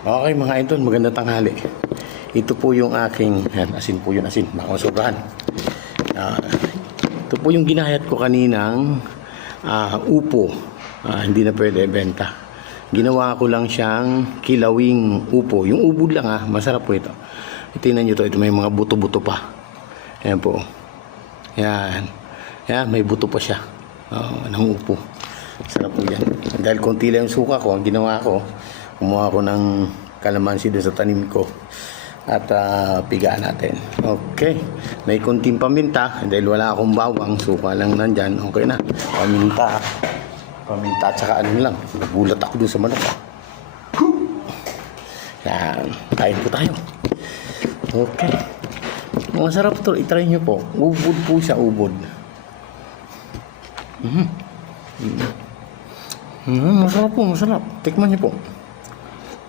Okay mga idol, magandang tanghali. Ito po yung aking, asin po yun, asin, baka masobrahan. Ah, Ito po yung ginahayat ko kaninang upo. Hindi na pwede benta. Ginawa ko lang siyang kilawing upo. Yung ubod lang masarap po ito. Tingnan nyo to, ito may mga buto-buto pa. Ayan po. Yan. Yan, may buto pa siya. Ng upo. Sarap po yan. Dahil konti lang yung suka ko, ang ginawa ko, kumuha ko ng kalamansi doon sa tanim ko at pigaan natin. Okay, may kunting paminta dahil wala akong bawang, suka lang nandyan. Okay na, paminta at saka ano lang, nagulat ako doon sa manok. Yan, kain po tayo. Okay, masarap to, itry nyo po. Ubod po siya, ubod. Masarap po, masarap. Tikman nyo po.